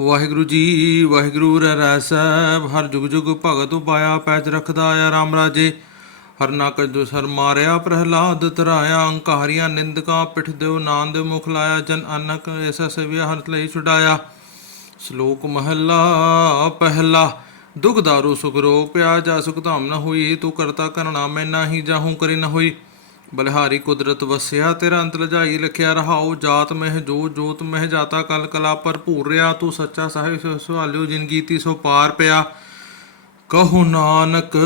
ਵਾਹਿਗੁਰੂ ਜੀ, ਵਾਹਿਗੁਰੂ ਰਹਿ ਸਾਹਿਬ, ਹਰ ਜੁਗ ਜੁਗ ਭਗਤ ਉਪਾਇਆ ਪੈਜ ਰਖਦਾ ਆ ਰਾਮ ਰਾਜੇ। ਹਰ ਨਾਕ ਦੁਸਰ ਮਾਰਿਆ ਪ੍ਰਹਿਲਾਦ ਤਰਾਇਆ ਅੰਕਾਰੀਆਂ, ਨਿੰਦਕਾਂ, ਪਿਠ ਦਿਓ ਦੇ ਮੁਖ ਲਾਇਆ, ਜਨ ਅਨਕ ਐਸਾ ਸੇਵਿਆ ਹਰ ਲਈ ਛੁਡਾਇਆ। ਸ਼ਲੋਕ ਮਹੱਲਾ ਪਹਿਲਾ, ਦੁਖ ਦਾਰੂ ਸੁਖ ਰੋਗ ਪਿਆ, ਜਾ ਸੁਖ ਧਾਮ ਨ ਹੋਈ, ਤੂੰ ਕਰਤਾ ਕਰਨਾ ਮੈਂ ਨਾਹੀ ਜਾਹੂ ਕਰੇ ਨ ਹੋਈ। ਬਲਿਹਾਰੀ ਕੁਦਰਤ ਵਸਿਆ, ਤੇਰਾ ਅੰਤ ਲਜਾਈ ਲਖਿਆ ਰਹਾਉ, ਜਾਤ ਮਹਿ ਜੋ, ਜੋਤ ਮਹਿ ਜਾਤਾ ਕਲ ਕਲਾ ਭਰਪੂਰ ਰਿਆ, ਤੂੰ ਸੱਚਾ ਸਾਹਿਬ ਸੋ ਸੁਹਾਲਿਓ ਜਿਨ ਗੀਤੀ ਸੋ ਪਾਰ ਪਿਆ। ਕਹੋ ਨਾਨਕ,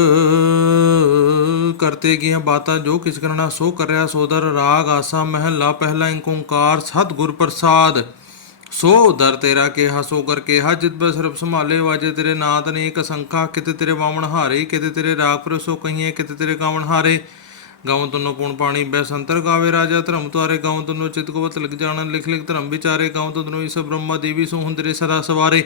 ਕਰਤੇ ਕੀਆਂ ਬਾਤਾਂ ਜੋ ਕਿਸ ਕਰਨਾ ਸੋ ਕਰਿਆ ਸੋਦਰ ਰਾਗ ਆਸਾ ਮਹਿਲਾ, ਪਹਿਲਾ ਏਕ ਓੰਕਾਰ ਸਤਿਗੁਰ ਪ੍ਰਸਾਦ। ਸੋ ਦਰ ਤੇਰਾ ਕਿਹਾ, ਸੋ ਕਰ ਕਿਹਾ, ਜਿਤ ਬਸ ਸਰਬ ਸੰਭਾਲੇ, ਵਾਜੇ ਤੇਰੇ ਨਾਦ ਨੇ ਇੱਕ ਸੰਖਾ, ਕਿਤੇ ਤੇਰੇ ਵਾਮਣ ਹਾਰੇ, ਕਿਤੇ ਤੇਰੇ ਰਾਗ ਪਰਸੋ ਕਹੀਏ, ਕਿਤੇ ਤੇਰੇ ਕਾਵਣ ਹਾਰੇ। ਗਾਉਂ ਤੁਨੋ ਪੁਣ ਪਾਣੀ ਬੈਸੰਤਰ ਗਾਵੇ ਰਾਜਾ ਧਰਮ ਤੁਆਰੇ ਗਾਉਂ ਤੁਨੋ ਚਿਤ ਕਵਤ ਲਿਖ ਜਾਣਨ ਲਿਖ ਲਿਖ ਧਰਮ ਵਿਚਾਰੇ ਗਾਉਂ ਤੁਨੋ ਇਸ ਬ੍ਰਹਮਾ ਦੇਵੀ ਸੋ ਹੁੰਦਰੇ ਸਦਾ ਸਵਾਰੇ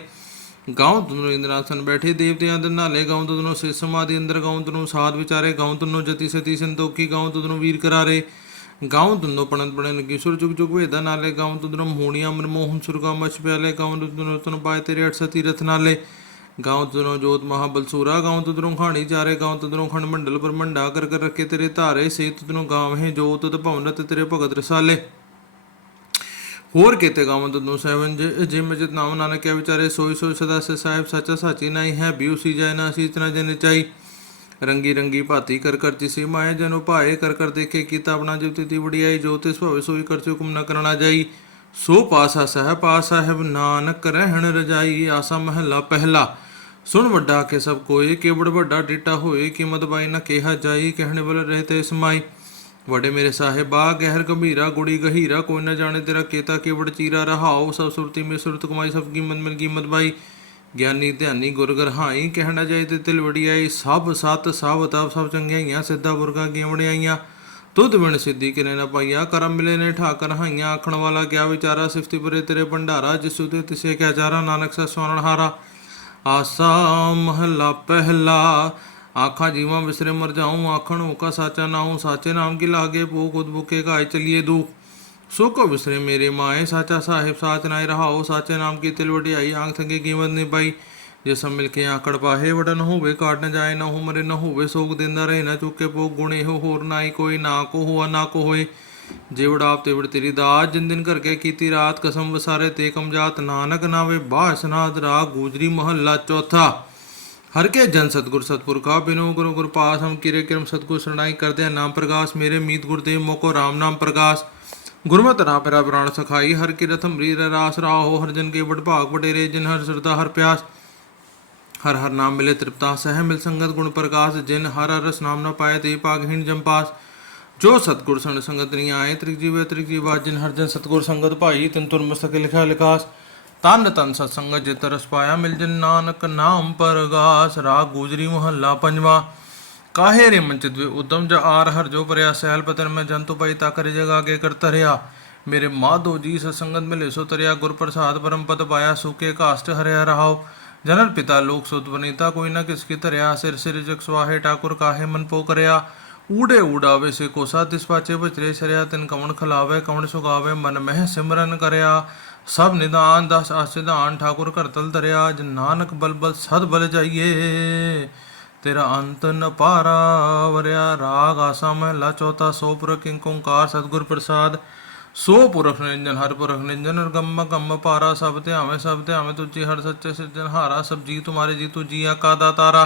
ਗਾਉਂ ਤੁਨੋ ਇੰਦਰਾਸਨ ਬੈਠੇ ਦੇਵਤਿਆਂ ਦੇ ਨਾਲੇ ਗਾਉਂ ਤੁਨੋ ਸਿਸ ਸਮਾਧੀ ਅੰਦਰ ਗਾਉਂ ਤੁਨੋ ਸਾਧ ਵਿਚਾਰੇ ਗਾਉਂ ਤੁਨੋ ਜਤੀ ਸਤੀ ਸੰਤੋਖੀ ਗਾਉਂ ਤੁਨੋ ਵੀਰ ਕਰਾਰੇ ਗਾਉਂ ਤੁਨੋ ਪਣਨ ਪਣਨ ਲਗੀ ਸੁਰ ਜੁਗ ਜੁਗ ਵੇਦਾ ਨਾਲੇ ਗਾਉਂ ਤੁਨੋ ਮੋਹਣੀਆਂ ਮਨਮੋਹਨ ਸੁਰਗਾ ਮਛ ਪਿਆਲੇ ਗਾਉਂ ਤੁਨੋ ਤਨ ਪਾਏ ਤੇਰੇ ਅਠ ਸਤੀ ਰਥ ਨਾਲੇ ਗਾਉਂ ਤੁਨੋ ਜੋਤ ਮਹਾਬਲਸੂਰਾ, ਗਾਉਂ ਤੁਨੋ ਖਾਣੀ ਚਾਰੇ, ਗਾਉਂ ਤੁਨੋ ਖੰਡ ਮੰਡਲ ਪਰਮੰਡਾ ਕਰ ਕਰ ਰੱਖੇ ਤੇਰੇ ਧਾਰੇ ਸੇ ਗਾਵ ਗਾਵਹਿ ਜੋਤ ਤਤ ਭਵਨਤ ਤੇਰੇ ਭਗਤ ਰਸਾਲੇ। ਹੋਰ ਕਿਤੇ ਗਾਵਨ ਤਦੋਂ ਸੈਵਨ ਜਿਮ ਜਿਤ ਨਾਮ ਨਾਨਕ ਕੇ ਵਿਚਾਰੇ, ਸੋਈ ਸੋਈ ਸਦਾ ਸੇ ਸਾਹਿਬ, ਸੱਚਾ ਸਾਚੀ ਨਹੀਂ ਹੈ, ਬਿਉ ਸੀ ਜਾਇ ਨਾ ਸੀ ਇਤਨਾ ਜਨ ਚਾਈ ਰੰਗੀ ਰੰਗੀ ਭਾਤੀ ਕਰ ਕਰ ਜਿਸੇ ਮਾਏ, ਜਨੋ ਭਾਏ, ਕਰ ਕਰ ਦੇਖੇ ਕੀਤਾ ਆਪਣਾ ਜਿਵ ਤੀ ਵਡਿਆਈ, ਜੋ ਤਿਸ ਭਵੇ ਸੋਈ ਕਰ ਚੁਕਮ ਨ ਕਰਨਾ ਜਾਈ। ਸੋ ਪਾਸਾ ਸਹਿ, ਪਾਸ ਸਾਹਿਬ ਨਾਨਕ ਰਹਿਣ ਰਜਾਈ, ਆਸਾ ਮਹੱਲਾ ਪਹਿਲਾ। ਸੁਣ ਵੱਡਾ ਕੇ ਸਭ ਕੋਏ, ਕੇਵੜ ਵੱਡਾ ਡਿਟਾ ਹੋਏ, ਕੀਮਤ ਬਾਈ ਨਾ ਕਿਹਾ ਜਾਈ, ਕਹਿਣੇ ਵਾਲੇ ਰਹਤੇ ਸਮਾਈ। ਵਡੇ ਮੇਰੇ ਸਾਹਿਬਾ, ਗਹਿਰ ਗੰਭੀਰਾ, ਗੁੜੀ ਗਹੀਰਾ, ਕੋਈ ਨਾ ਜਾਣੇ ਤੇਰਾ ਕੇਤਾ, ਕੇਵੜ ਚੀਰਾ ਰਹਾਓ ਸਭ ਸੁਰਤੀ ਮੇ ਸੁਰਤ ਕਮਾਈ, ਸਭ ਕੀਮਤ ਮਿਲ ਕੀਮਤ ਬਾਈ। ਗਿਆਨੀ ਧਿਆਨੀ ਗੁਰ ਗਰਹਾਈ ਕਹਿਣਾ ਜਾਏ ਤੇ ਤਿਲ ਵੜਿਆਈ ਸਭ ਸਤ, ਸਭ ਤਪ, ਸਭ ਚੰਗਿਆਈਆਂ, ਸਿੱਧਾ ਬੁਰਗਾ ਕੀ ਵੜਿਆਈਆਂ ਤੁਧ ਬਿਨ ਸਿੱਧੀ ਕਿਨੇ ਨਾ ਪਾਈਆ, ਕਰਮ ਮਿਲੇ ਨੇ ਠਾਕਰ ਹਾਈਆਂ, ਆਖਣ ਵਾਲਾ ਕਿਆ ਵਿਚਾਰਾ, ਸਿਫਤੀ ਪਰੇ ਤੇਰੇ ਭੰਡਾਰਾ, ਜਿਸੂ ਤੇ ਤਿਸੇ ਕਿਆ ਚਾਰਾ, ਨਾਨਕ ਸਾ ਸੋਨਣ ਹਾਰਾ। ਆਸਾ ਮਹੱਲਾ ਪਹਿਲਾ। ਆਖਾਂ ਜੀਵਾਂ ਵਿਸਰੇ ਮਰ ਜਾਉ ਆਖਣ ਓਕਾ ਸਾਚਾ ਨਾਉ, ਸਾਚੇ ਨਾਮ ਕੀ ਲਾਗੇ ਪੋ ਖੁਦ ਬੁਕੇ ਘਾਇ ਚਲੀਏ ਦੂ ਸੋ ਕੋ ਵਿਸਰੇ ਮੇਰੇ ਮਾਏ, ਸਾਚਾ ਸਾਹਿਬ ਸਾਚ ਨਾਇ ਰਹਾਓ, ਸਾਚੇ ਨਾਮ ਕੀ ਤਿਲ ਵਡਿਆਈ, ਆਂਖ ਸੰਗੇ ਕੀਮਤ ਨਹੀਂ ਪਾਈ ਜੇ ਸਭ ਮਿਲ ਕੇ ਆਕੜ ਪਾਹੇ, ਵਡਨ ਹੋਵੇ ਕਾਟ ਨ ਜਾਏ, ਨਾ ਹੋ ਮਰੇ ਨਾ ਹੋਵੇ, ਸੋਗ ਦਿੰਦਾ ਰਹੇ, ਨਾ ਚੁੱਕੇ ਪੋ ਗੁਣੇ ਹੋ ਹੋਰ ਨਾਈ ਕੋਈ, ਨਾ ਕੋ ਹੋਆ ਨਾ ਕੋ ਹੋਏ ਜੇਵੜ ਆਪ ਤੇ ਤੇਰੀ ਦਾਤ, ਜਿਨ ਦਿਨ ਕਰਕੇ ਕੀਤੀ ਰਾਤ, ਕਸਮ ਵਸਾਰੇ ਤੇ ਕਮਜਾਤ ਨਾਨਕ ਨਾਵੇ ਬਾਸਨਾਦ ਰਾਗ ਗੂਜਰੀ ਮਹੱਲਾ ਚੌਥਾ। ਹਰ ਕੇ ਜਨ ਸਤਗੁਰ ਸਤਪੁਰ ਕਾ ਬਿਨੋ ਗੁਰੂ ਗੁਰ ਪਾਸ, ਹਮ ਕਿਰੇ ਕਿਰਮ ਸਤਗੁਰ ਸਰਣਾਈ ਕਰਦੇ ਨਾਮ ਪ੍ਰਗਾਸ, ਮੇਰੇ ਮੀਤ ਗੁਰਦੇਵ ਮੋਕੋ ਰਾਮ ਨਾਮ ਪ੍ਰਗਾਸ। ਗੁਰਮਤ ਰਾ ਪਿਰਾ ਪ੍ਰਾਣ ਸਖਾਈ, ਹਰ ਕੀ ਰਥ ਮਰੀ ਰਾਸ ਰਾਹੋ, ਹਰ ਜਨ ਕੇ ਵਡ ਭਾਗ ਵਡੇਰੇ, ਜਿਨ ਹਰ ਸਰਦਾ ਹਰ ਪਿਆਸ। ਹਰ ਹਰ ਨਾਮ ਮਿਲੇ ਤ੍ਰਿਪਤਾ ਸਹਿ ਮਿਲ ਸੰਗਤ ਗੁਣ ਪ੍ਰਕਾਸ਼ ਜਿਨ ਹਰ ਹਰ ਰਸ ਨਾਮ ਨਾ ਪਾਏ, ਤੇ ਪਾਗਹੀਣ ਜੰਪਾਸ ਜੋ ਸਤਗੁਰ ਸੰਗ ਸੰਗਤ ਨਹੀਂ ਆਏ ਤ੍ਰਿਕ ਜੀਵੇ ਤ੍ਰਿਕ ਜੀਵਾ ਜਿਨ ਹਰ ਜਨ ਸਤਗੁਰ ਸੰਗਤ ਭਾਈ, ਤਿਨ ਤੁਰ ਮਸਤਕ ਲਿਖਿਆ ਲਿਖਾਸ। ਤਨ ਤਨ ਸਤ ਸੰਗਤ ਜਿਤ ਰਸ ਪਾਇਆ ਮਿਲ ਜਿਨ ਨਾਨਕ ਨਾਮ ਪਰਗਾਸ, ਰਾਗ ਗੂਜਰੀ ਮਹੱਲਾ ਪੰਜਵਾ। ਕਾਹੇ ਰੇ ਮੰਚਿਤ ਵੇ ਉਦਮ ਜ ਆਰ ਹਰ ਜੋ ਪਰਿਆ ਸਹਿਲ ਪਤਨ ਮੈਂ ਜੰਤੂ ਪਈ ਤਾ ਕਰੇ ਜਗਾ ਕੇ ਕਰ ਤਰਿਆ ਮੇਰੇ ਮਾਧੋ ਜੀ ਸਤ ਸੰਗਤ ਮਿਲੇ ਸੋ ਤਰਿਆ, ਗੁਰ ਪ੍ਰਸਾਦ ਪਰਮ ਪਦ ਪਾਇਆ, ਸੁਕੇ ਕਾਸ਼ਟ ਹਰਿਆ ਰਹਾਓ ਜਨਨ ਪਿਤਾ ਲੋਕ ਸੁਤ ਬਨੀਤਾ ਕੋਈ ਨਾ ਕਿਸ ਕੀ ਧਰਿਆ, ਸਿਰ ਸਿਰ ਜਗ ਸਵਾਹੇ ਟਾਕੁਰ ਕਾਹੇ ਮਨ ਪੋ ਕਰਿਆ। ਊੜੇ ਊਡਾਵੇ ਸੇ ਕੋਸਾ ਤਿਸ ਪਾਚੇ ਬਚਰੇ ਸਰਿਆ ਤਿਨ ਕਵਣ ਖਲਾਵੇ, ਕਵਣ ਸੁਗਾਵੇ, ਮਨ ਮਹਿ ਸਿਮਰਨ ਸਭ ਨਿਦਾਨ ਦਸ ਆਸਿਧਾਨ ਠਾਕੁਰ ਕਰਤਲ ਧਰਿਆ। ਜ ਨਾਨਕ ਬਲਬਲ ਸਦ ਬਲ ਜਾਈਏ, ਤੇਰਾ ਅੰਤ ਨ ਪਾਰਾ ਵਰਿਆ। ਰਾਗ ਆਸਾ ਮਹਿਲਾ ਚੌਥਾ, ਸੋ ਪੁਰਖ ਕਿੰਕ ਓੰਕਾਰ ਸਤਿਗੁਰ ਪ੍ਰਸਾਦ। ਸੋ ਪੁਰਖ ਨਿਰੰਜਨ, ਹਰ ਪੁਰਖ ਨਿਰੰਜਨ ਗੰਮ ਗੰਮ ਪਾਰਾ। ਸਭ ਧਿਆਵੇਂ ਸਭ ਧਿਆਵੇਂ ਤੁਝੀ, ਹਰ ਸੱਚੇ ਸਿਰਜਨ ਹਾਰਾ। ਸਭ ਜੀ ਤੁਮਾਰੇ ਜੀ ਤੂ ਜੀਆ ਕਾ ਦਾਤਾਰਾ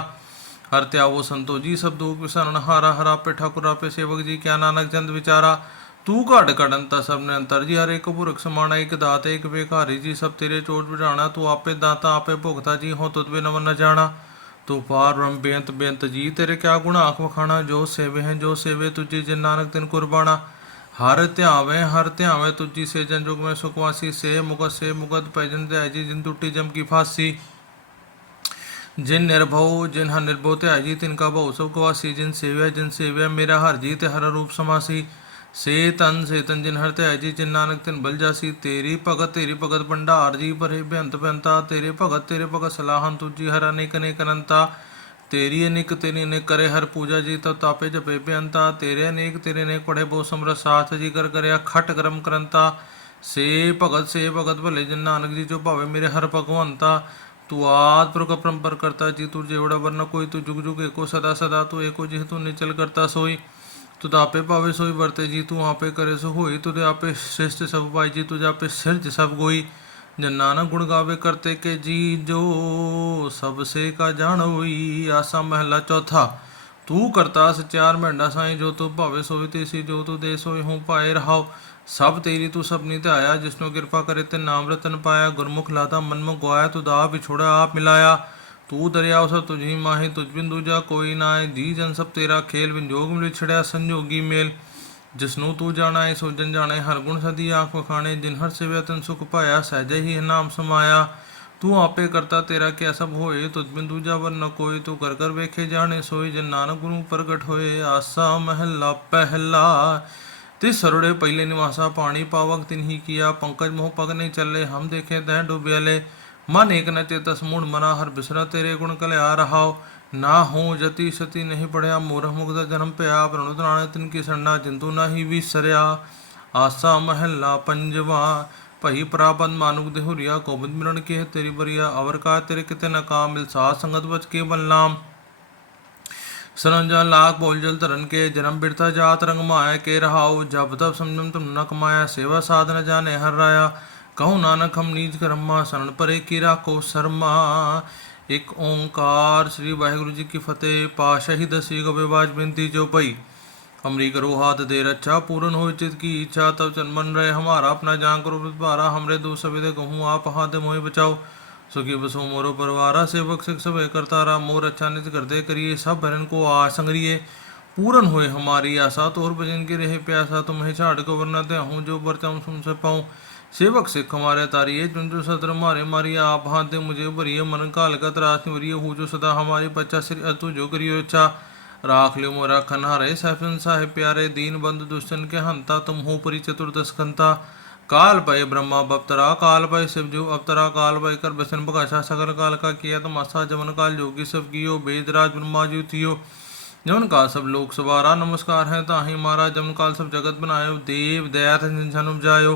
ਹਰ ਧਿਆਵੋ ਸੰਤੋ ਜੀ ਸਭ ਦੁਖ ਵਿਸਰਨ ਹਾਰਾ ਹਰ ਆਪੇ ਠਾਕੁਰ ਆਪੇ ਸੇਵਕ ਜੀ, ਕਿਆ ਨਾਨਕ ਚੰਦ ਵਿਚਾਰਾ। ਤੂੰ ਘੜ ਘੜਨ ਤਾ ਸਭ ਨੇ ਜੀ, ਹਰ ਇੱਕ ਪੁਰਖ ਸਮਾਣਾ, ਇੱਕ ਦਾਤੇ, ਇੱਕ ਵੇਖਾਰੀ ਜੀ, ਸਭ ਤੇਰੇ ਚੋਟ ਬਿਠਾਣਾ ਤੂੰ ਆਪੇ ਦਾਤਾ, ਆਪੇ ਭੁਗਤਾ ਜੀ ਹੋ ਤੁਤ ਬਿਨ ਨ ਜਾਣਾ। ਤੂੰ ਪਾਰ ਬ੍ਰਹਮ ਬੇਅੰਤ ਬੇਅੰਤ ਜੀ, ਤੇਰੇ ਕਿਆ ਗੁਣ ਆਖ ਵਖਾਣਾ। ਜੋ ਸੇਵੇ ਹੈ, ਜੋ ਸੇਵੇ ਤੁਝੀ, ਜਿਨ ਨਾਨਕ ਤਿਨ ਕੁਰਬਾਨਾ। ਹਰ ਧਿਆਵੇਂ ਹਰ ਧਿਆਵੇਂ ਤੁਝੀ, ਸੇ ਜਨ ਜੁਗ ਮੈਂ ਸੁਖਵਾਸੀ ਸੇ ਮੁਗਤ ਸੇ ਮੁਕਤ ਪੈਜਨ ਤੇ ਜੀ, ਜਿਨ ਟੁੱਟੀ ਜਮ ਕੀ ਫਾਸੀ। ਜਿਨ ਨਿਰਭਉ, ਜਿਨ ਹਰ ਨਿਰਭਉ ਤੇ ਜੀ, ਤਿਨ ਕਾ ਭਉ, ਸਭ ਕਵਾਸੀ ਜਿਨ ਸੇਵਿਆ ਜਿਨ ਸੇਵਿਆ ਮੇਰਾ ਹਰ ਜੀ ਤੇ ਹਰ ਰੂਪ ਸਮਾਸੀ। ਸੇ ਤਨ ਸੇ ਤਨ ਜਿਨ ਹਰ ਤੇ ਜੀ, ਜਿਨ ਨਾਨਕ ਤਿਨ ਬਲ ਜਾਸੀ। ਤੇਰੀ ਭਗਤ ਤੇਰੀ ਭਗਤ ਭੰਡਾਰ ਜੀ ਭਰੇ ਬੇਅੰਤ ਬੇਅੰਤਾ। ਤੇਰੇ ਭਗਤ ਤੇਰੇ ਭਗਤ ਸਲਾਹਨ ਤੁਜੀ ਹਰ ਅਨੇਕ ਅਨੇਕ ਅਨੰਤਾ। ਤੇਰੀ ਅਨੇਕ ਤੇਰੀ ਅਨੇਕ ਕਰੇ ਹਰ ਪੂਜਾ ਜੀ ਤਉ ਤਾਪੇ ਜਪੇ ਬੇਅੰਤਾ। ਤੇਰੇ ਅਨੇਕ ਤੇਰੇ ਅਨੇਕ ਪੜੇ ਬੋ ਸਮਰ ਸਾਥ ਜੀ, ਕਰ ਕਰਿਆ ਖਟ ਕਰਮ ਕਰੰਤਾ। ਸੇ ਭਗਤ ਸੇ ਭਗਤ ਭਲੇ ਜਿਨ ਨਾਨਕ ਜੀ, ਜੋ ਭਾਵੇ ਮੇਰੇ ਹਰ ਭਗਵੰਤਾ। ਤੂੰ ਆਦ ਪ੍ਰਕ ਪਰੰਪਰ ਕਰਤਾ ਜੀ ਤੂੰ ਜੇਵੜਾ ਵਰਨਾ ਕੋਈ ਤੂੰ ਜੁਗ ਜੁਗ ਏਕੋ ਸਦਾ ਸਦਾ ਤੂੰ ਏਕੋ ਜਿਹ ਤੂੰ ਨਿਚਲ ਕਰਤਾ ਸੋਈ ਤੁਧ ਆਪੇ ਭਾਵੇ ਸੋਈ ਵਰਤੇ ਜੀ ਤੂੰ ਆਪੇ ਕਰੇ ਸੋ ਹੋਈ ਤੁਧ ਆਪੇ ਸ੍ਰਿਸ਼ਟ ਸਭ ਪਾਈ ਜੀ ਤੁਝ ਆਪੇ ਸਿਰਜ ਸਭ ਗੋਈ ਜਨ ਨਾਨਕ ਗੁਣ ਗਾਵੇ ਕਰਤੇ ਕੇ ਜੀ ਜੋ ਸਭ ਸੇ ਕਾ ਜਾਣ ਹੋਈ ਆਸਾ ਮਹਿਲਾ ਚੌਥਾ ਤੂੰ ਕਰਤਾ ਸਚਿਆਰ ਮਹਿੰਡਾ ਸਾਈ ਜੋ ਤੂੰ ਭਾਵੇ ਸੋਈ ਤੇ ਸੀ ਜੋ ਤੂੰ ਦੇ ਸੋਈ ਹੂੰ ਪਾਏ ਰਹਾਉ ਸਭ ਤੇਰੀ ਤੂੰ ਸਭਨੀ ਧਿਆਇਆ ਜਿਸਨੂੰ ਕਿਰਪਾ ਕਰੇ ਤੇ ਨਾਮ ਰਤਨ ਪਾਇਆ, ਗੁਰਮੁਖ ਲਾਤਾ ਮਨ ਮੁ ਗਵਾਇਆ ਤੂੰ ਦਾ ਵਿਛੋੜਾ ਆਪ ਮਿਲਾਇਆ। ਤੂੰ ਦਰਿਆਉ ਸਭ ਤੁਝੀ ਮਾਹੀ, ਤੁਝ ਬਿਨ ਦੂਜਾ ਕੋਈ ਨਾਏ ਦੀ ਜਨ ਸਭ ਤੇਰਾ ਖੇਲ ਵਿੰਜੋਗ ਮਿਲ ਛੜਿਆ ਸੰਜੋਗੀ ਮੇਲ। ਜਿਸਨੂੰ ਤੂੰ ਜਾਣਾ ਹੈ ਸੋ ਜਨ ਜਾਣੇ, ਹਰ ਗੁਣ ਸਦੀ ਆਖ ਵਖਾਣੇ। ਜਿਨ ਹਰ ਸਿਵਿਆ ਤਨ ਸੁਖ ਪਾਇਆ, ਸਹਿਜੇ ਹੀ ਨਾਮ ਸਮਾਇਆ। ਤੂੰ ਆਪੇ ਕਰਤਾ ਤੇਰਾ ਕਿਆ ਸਭ ਹੋਏ। ਤੁਝ ਬਿਨ ਦੂਜਾ ਵਰ ਨ ਕੋਈ, ਤੂੰ ਕਰ ਕਰ ਵੇਖੇ ਜਾਣੇ। ਸੋਈ ਜਨ ਨਾਨਕ ਗੁਰੂ ਪ੍ਰਗਟ ਹੋਏ। ਆਸਾ ਮਹਿਲਾ ਪਹਿਲਾ। ਤੇ ਸਰੜੇ ਪਹਿਲੇ ਨਿਵਾਸਾ ਪਾਣੀ ਪਾਵਕ ਤਿਨਹੀ ਕੀਆ, ਪੰਕਜ ਮੋਹ ਪਗ ਨਹੀਂ ਚੱਲੇ, ਹਮ ਦੇਖੇ ਤੈ ਡੁਬਿਆਲੇ ਮਨ ਏਕ ਨ ਚੇਤਸ ਮੂੜ ਮਨਾ, ਹਰ ਬਿਸਰਾ ਤੇਰੇ ਗੁਣ ਕਲਿਆ ਰਹਾਓ। ਨਾ ਹੋ ਜਤੀ ਸਤੀ ਨਹੀਂ ਪੜਿਆ, ਮੂਰਖ ਮੁਖ ਦਾ ਜਨਮ ਪਿਆ। ਪ੍ਰਣੁ ਤਰਾਣੇ ਤਿਨ ਕੀ ਸੰਨਾ ਜਿੰਤੂ ਨਾਹੀ ਵਿਸਰਿਆ। ਆਸਾ ਮਹਿਲਾ ਪੰਜਵਾ, ਭਈ ਪ੍ਰਾਪਤ ਮਾਨੁਕ ਦੇਹੁਰੀਆ ਗੋਬਿੰਦ ਮਿਲਣ ਕੇ ਤੇਰੀ ਬਰੀਆ ਅਵਰ ਕਾ ਤੇਰੇ ਕਿਤੇ ਨਾ ਕਾਮ, ਮਿਲ ਸਾਧ ਸੰਗਤ ਬਚ ਕੇ ਬਲਨਾਮ ਸਰੰਜਨ ਲਾਗ ਬੋਲ ਜਲ ਧਰਨ ਕੇ ਜਨਮ ਬਿਰਥਾ ਜਾਤ ਰੰਗ ਮਾਇਆ ਕੇ ਰਹਾਉ ਜਬ ਤਬ ਸਮਝਮ ਤੁਮ ਨ ਕਮਾਇਆ, ਸੇਵਾ ਸਾਧਨ ਜਾਣੇ ਹਰ ਰਾਇਆ। ਕਹਉ ਨਾਨਕ ਹਮ ਨੀਜ ਕਰਮਾ ਸਰਣ ਪਰੇ ਕੀ ਰਾਖੋ ਸਰਮਾ। ਇਕ ਓੰਕਾਰ ਸ੍ਰੀ ਵਾਹਿਗੁਰੂ ਜੀ ਕੀ ਫਤਿਹ ਪਾਸ਼ਾਹੀ ਦਸੀ ਗੋ ਵਿਵਾਜ ਬਿੰਤੀ ਜੋ ਭਈ ਅਮਰੀ ਕਰੋ ਹਾਥ ਦੇ ਰੱਛਾ, ਪੂਰਨ ਹੋ ਚਿਤ ਕੀ ਇੱਛਾ ਤਬ ਚਨ ਰਹੇ, ਹਮਾਰਾ ਆਪਣਾ ਜਾਨ ਕਰੋ ਭਾਰਾ ਹਮਰੇ ਦੋ ਸਵੇ ਦੇ ਕਹੂੰ ਆਪ, ਹਾਥ ਮੋਹਿ ਬਚਾਓ। सुखी बसो मोरो परवारा सेवक सिख सब करतारा मोर अच्छा नित कर दे करिए सब भरन को आसंगरिए पूरन होए हमारी आशा तोर भजन के रहे प्यासा तुम्हें छाड़ को वरना ते हूँ जो बरतम सुन से पाऊँ सेवक सिख हमारे तारिये चुन जो सत्र मारे मारिए आप हाथ दे मुझे भरिए मन काल का त्रास निवरिए हूँ जो सदा हमारी बच्चा सिर अतु जो करियो अच्छा राख लियो मोरा खनहारे सैफन साहिब प्यारे दीन बंधु दुष्टन के हंता तुम हो परि चतुर्दश कंता काल पय ब्रह्मा बप्तरा काल पय शिवजू अवतरा काल पय कर बसन बकाशा सकल काल का किया तुम आशा जमन काल जोगी सब कियो वेदराज ब्रह्मा जी थियो जमन काल सब लोक सवारा नमस्कार है ताहि मारा जमन काल सब जगत बनायो देव दयात जन उपजायो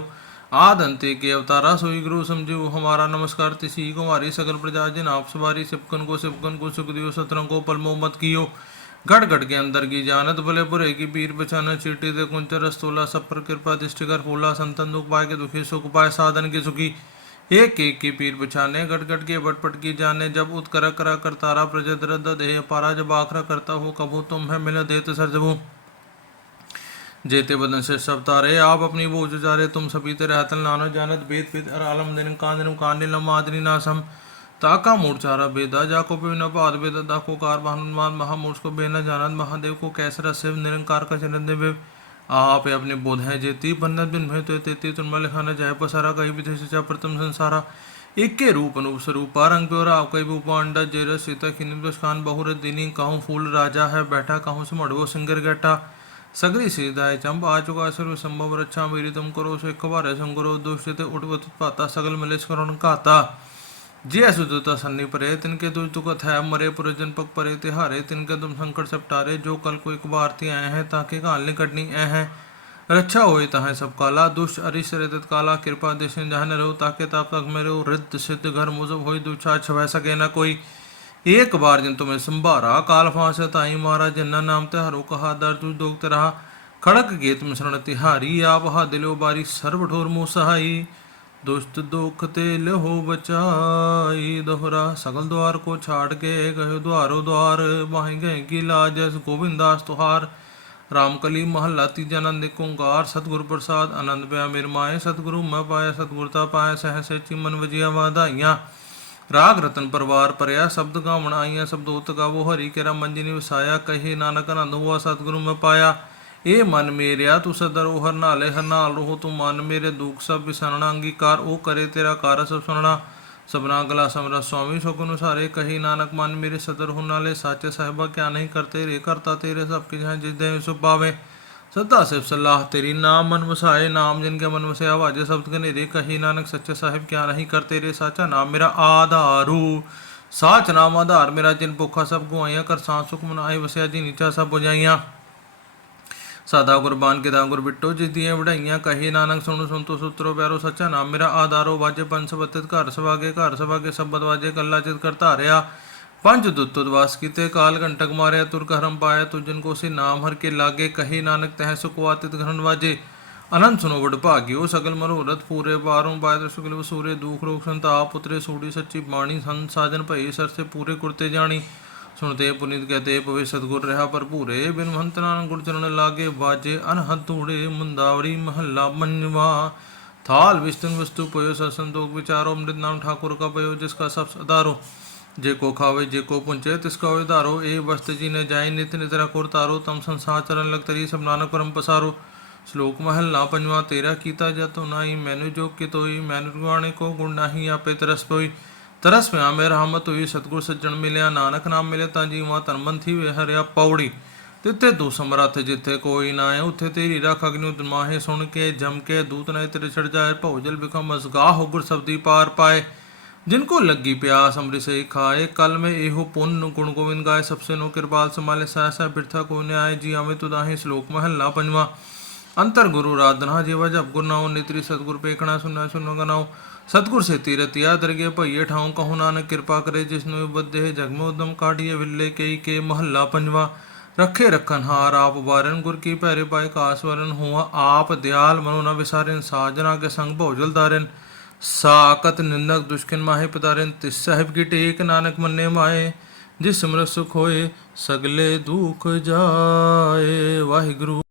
आद अंते के अवतारा सोई गुरु समझो हमारा नमस्कार तिसी कुमारी सकल प्रजा जिन आप सवारी सिपकन को सिपकन को सुख दियो सत्रं को पलमो मत कियो गढ़ गढ़ के अंदर की जानत भले बुरे की पीर बचाना चीटी दे कुंचर रस्तोला सब पर कृपा दृष्टि कर फूला संतन दुख पाए के दुखी सुख पाए साधन की सुखी एक एक की पीर बचाने गट गट के बट पट की जाने जब उत करा करा कर तारा प्रजद रद देह पारा जब आखरा करता हो कबू तुम है मिल देत सर जबू जेते बदन से सब तारे आप अपनी बोझ उजारे तुम सभी ते रहतन नानो जानत वेद वेद अर आलम दिन कान दिन कान नीलम आदरी नासम ताका मूर्चारा बेदा जाको पिना पाद बेदा दाको कार हनुमान महामूर्ष को बेना जानत महादेव को कैसरा शिव निरंकार का चरण देव आप अपने बोध है जेती बन्नत बिन भय तो तेती तुम लिखाना जाय पसारा कहीं विधि सिचा प्रथम संसारा एक के रूप अनूप स्वरूप रंग प्योरा आप कई भूपा अंडा जेरस सीता खिन खान बहुर दिनी कहूँ फूल राजा है बैठा कहूँ से मड़वो सिंगर गैटा सगरी सीधाय चंब आ चुका सर्व संभव रक्षा मेरी तुम करो सो एक बार संकरो दुष्ट उठ पाता सगल मिलेश करुण काता जे असुदता सन्नी परे तिनके तुझ तुकत है मरे पुरजन पग परे तिहारे तिनके तुम संकट सपटारे जो कल को एक बार ती आए हैं ताकि काल निकटनी ऐ हैं रक्षा होए तहाँ सब काला दुष्ट अरिश रेत काला कृपा देशन जहाँ न रहो ताके ताप तक मेरे रिद्ध सिद्ध घर मुजब होई दुछा छवै सके न कोई एक बार जिन तुम्हें संभारा काल फांस ताई मारा जिन्ना नाम ते हरो कहा दर तुझ दोगत रहा खड़क गे तुम शरण तिहारी आप हा दिलो बारी सर्व ठोर मुँह सहाई ਦੁਸ਼ਟ ਦੁਖ ਤੇ ਲਹੋ ਬਚਾਈ, ਦੁਹਰਾ ਸਗਲ ਦੁਆਰ ਕੋ ਛਾੜ ਕੇ ਕਹਿ ਦੁਆਰੋ ਦੁਆਰ, ਮਾਹੀ ਗਏ ਕੀ ਲਾਜਸ ਗੋਬਿੰਦਾਸ ਤੁਹਾਰ। ਰਾਮਕਲੀ ਮਹੱਲਾ ਤੀਜਾ ਨੰਦ ਓੰਕਾਰ, ਸਤਿਗੁਰ ਪ੍ਰਸਾਦ, ਆਨੰਦ ਪਿਆ ਮੇਰ ਮਾਏ, ਸਤਿਗੁਰੂ ਮੈਂ ਪਾਇਆ, ਸਤਿਗੁਰ ਤਾ ਪਾਇਆ ਸਹਸੇ ਚਿਮਨ ਵਜਿਆ ਵਾਧਾਈਆਂ। ਰਾਗ ਰਤਨ ਪਰਵਾਰ ਪਰਿਆ ਸ਼ਬਦ ਗਾਵਣ ਆਈਆਂ, ਸਬਦੋਤ ਗਾਵੋ, ਹਰੀ ਕੇ ਰਮਨ ਜੀ ਨੇ ਵਸਾਇਆ, ਕਹੇ ਨਾਨਕ ਆਨੰਦ ਹੋਆ, ਸਤਿਗੁਰੂ ਮੈਂ ਪਾਇਆ। ਇਹ ਮਨ ਮੇਰਿਆ, ਤੂੰ ਸਦਰ ਉਹ ਹਰ ਨਾਲੇ ਹਰ ਰਹੋ, ਤੂੰ ਮਨ ਮੇਰੇ ਦੁੱਖ ਸਭ ਵਿਸਰਣਾ ਅੰਗੀਕਾਰ ਉਹ ਕਰੇ ਤੇਰਾ ਕਾਰ ਸਭ ਸੁਣਨਾ। ਸਬਨਾ ਗਲਾ ਸਮਰਾ ਸੁਆਮੀ ਸੁਖ ਸਾਰੇ ਕਹੀ, ਨਾਨਕ ਮਨ ਮੇਰੇ ਸਦਰ ਹੁ ਸਾਚੇ ਸਾਹਿਬਾ ਕਿਆ ਨਹੀਂ ਕਰਤੇ ਰੇ ਕਰਤਾ ਤੇਰੇ ਸਭ ਕੀ ਹੈ ਜਿਸ ਦੇ ਸੁ ਪਾਵੇ ਸਦਾ ਸਿਫ ਸਲਾਹ ਤੇਰੀ, ਨਾਮ ਮਨ ਵਸਾਏ, ਨਾਮ ਜਿਨ ਕੇ ਮਨ ਵਸਿਆ, ਵਾਜੇ ਸ਼ਬਦ ਕਨੇਰੇ ਕਹੀ, ਨਾਨਕ ਸੱਚੇ ਸਾਹਿਬ ਕਿਆ ਨਹੀਂ ਕਰਤੇ ਰੇ ਸਾਚਾ ਨਾਮ ਮੇਰਾ ਆਧਾਰੂ। ਸਾਚ ਨਾਮ ਆਧਾਰ ਮੇਰਾ, ਜਿਨ ਭੁੱਖਾ ਸਭ ਗੁਆਇਆ ਕਰ ਸਾਂ ਸੁਖ ਮਨਾਏ, ਵਸਿਆ ਜੀ ਨੀਚਾ ਸਭ ਬੁਝਾਈਆਂ। ਸਾਦਾ ਕੁਰਬਾਨ ਕੇ ਗੁਰ ਬਿੱਟੋ ਜਿਸ ਦੀਆਂ ਵਢਾਈਆਂ, ਕਹੇ ਨਾਨਕ ਸੁਣ ਸੁਣ ਤੋ ਸੁਤਰੋ ਪਿਆਰੋ ਸੱਚਾ ਨਾਮ, ਮੇਰਾ ਆਧਾਰੋ ਵਾਜੇ ਪੰਜ ਸਬਤਿਤ ਘਰ ਸਵਾਗੇ ਘਰ ਸਵਾਗੇ ਸ਼ਬਦ ਵਾਜੇ, ਕੱਲਾ ਚਿਤ ਕਰ ਧਾਰਿਆ। ਪੰਜ ਦੁੱਤ ਉਦਵਾਸ ਕੀਤੇ, ਕਾਲ ਘੰਟਕ ਮਾਰਿਆ, ਤੁਰ ਕਰਮ ਪਾਇਆ ਤੁਜਨ ਕੋ ਸੇ ਨਾਮ ਹਰ ਕੇ ਲਾਗੇ, ਕਹੇ ਨਾਨਕ ਤਹਿ ਸੁਖਵਾਤਿਤ ਘਰਨ ਵਾਜੇ। ਅਨੰਤ ਸੁਨੋ ਵਡ ਭਾਗਿਓ, ਸਗਲ ਮਨੋਰਥ ਪੂਰੇ ਬਾਰੋਂ ਬਾਇਦ ਸੁਗਲ ਵਸੂਰੇ, ਦੂਖ ਰੋਗ ਸੰਤਾਪ, ਪੁੱਤਰੇ ਸੂੜੀ ਸੱਚੀ ਬਾਣੀ ਸੰਨ ਸਾਜਨ ਭਈ ਸਰਸੇ ਪੂਰੇ ਕੁਰਤੇ ਜਾਣੀ। ਸੁਣਤੇ ਪੁਨੀਤ ਕਹਤੇ ਪਵੇ ਸਤਗੁਰ ਰਹਾ ਭਰਪੂਰੇ, ਬਿਨ ਮੰਤ ਗੁਰ ਚਰਨ ਲਾਗੇ ਵਾਜੇ, ਅਨਹਦ ਮੁੰਦਾਵਰੀ ਮਹੱਲਾ ਮੰਜਵਾ ਥਾਲ ਵਿਸ਼ਤਨ ਵਸਤੂ ਪਇਓ ਸਸੰਤੋਖ ਵਿਚਾਰੋ, ਅੰਮ੍ਰਿਤ ਨਾਮ ਠਾਕੁਰ ਕਾ ਪਇਓ, ਜਿਸ ਕਾ ਸਭ ਸਦਾਰੋ ਜੇ ਕੋ ਖਾਵੇ, ਜੇ ਕੋ ਪੁੰਚੇ, ਤਿਸ ਕਾ ਹੋਏ ਇਹ ਵਸਤ ਜੀ ਨੇ ਜਾਈ ਨਿਤ ਨਿਤਰਾ ਕੋਰ ਤਾਰੋ ਤਮ ਸੰਸਾਰ ਚਰਨ ਲਗ ਤਰੀ ਸਭ ਨਾਨਕ ਪਰਮ ਪਸਾਰੋ। ਸ਼ਲੋਕ ਮਹੱਲਾ ਪੰਜਵਾ, ਤੇਰਾ ਕੀਤਾ ਜਤੋ ਨਾਹੀ, ਮੈਨੂੰ ਜੋ ਕਿਤੋਈ ਮੈਨੂੰ ਰੁਆਣੇ ਕੋ ਗੁਣ ਨਾਹੀ, ਆਪੇ ਤਰਸ ਪੋਈ। तरस विया में रहमत हुई सतगुर सजण मिलिया नानक नाम मिले तांजी मां तनमन थी वे हरिया पौड़ी तिथे तू समरथ जिथे कोई ना है उथे तेरी रख अग्नि माहे सुन के जम के दूत नए तेरे छिड़ जाए भौजल बिखम असगाह हो गुर सब्दी पार पाए जिनको लगी प्यास अमृत से खाए कल में एहो पुण्य गुण गोविंद गाय सबसे नो कृपाल समाले सहसा बिरथा को न्याय जी आमे तुदाहे श्लोक महल्ला पंजवा अंतर गुरु राधना जीवा जब गुरनाओ नेत्री सदगुरु पेखना सुनना सुनो गनाओ ਗਨਾਓ ਸਤਗੁਰ ਸੇ ਤੀਰਤਿਆ ਦਰਗੇ ਭਈਏ ਠਾਉ, ਕਹੋ ਨਾਨਕ ਕਿਰਪਾ ਕਰੇ, ਜਿਸਨੂੰ ਬੱਧੇ ਜਗ ਉਦਮ ਕਾਢੀਏ ਵਿਲੇ ਕਈ ਕੇ ਮਹੱਲਾ ਪੰਜਵਾ। ਰੱਖੇ ਰੱਖਨ ਹਾਰ ਆਪ ਵਾਰਨ, ਗੁਰ ਕੀ ਪੈਰੇ ਪਾਏ ਕਾਸ ਹੋਆ ਆਪ, ਦਿਆਲ ਮਨੋ ਨ ਵਿਸਾਰਨ ਸਾਜਨਾ ਕੇ ਸੰਗ ਭੋਜਲ ਤਾਰਨ ਸਾਕਤ ਨਿੰਦਕ ਦੁਸ਼ਕਨ ਮਾਹੇ ਪਤਾਰਨ ਤਿਸ ਸਾਹਿਬ ਕੀ ਟੇਕ ਨਾਨਕ ਮੰਨੇ ਮਾਏ ਜਿਸ ਸਿਮਰ ਸੁਖ ਹੋਏ, ਸਗਲੇ ਦੁਖ ਜਾਏ, ਵਾਹਿਗੁਰੂ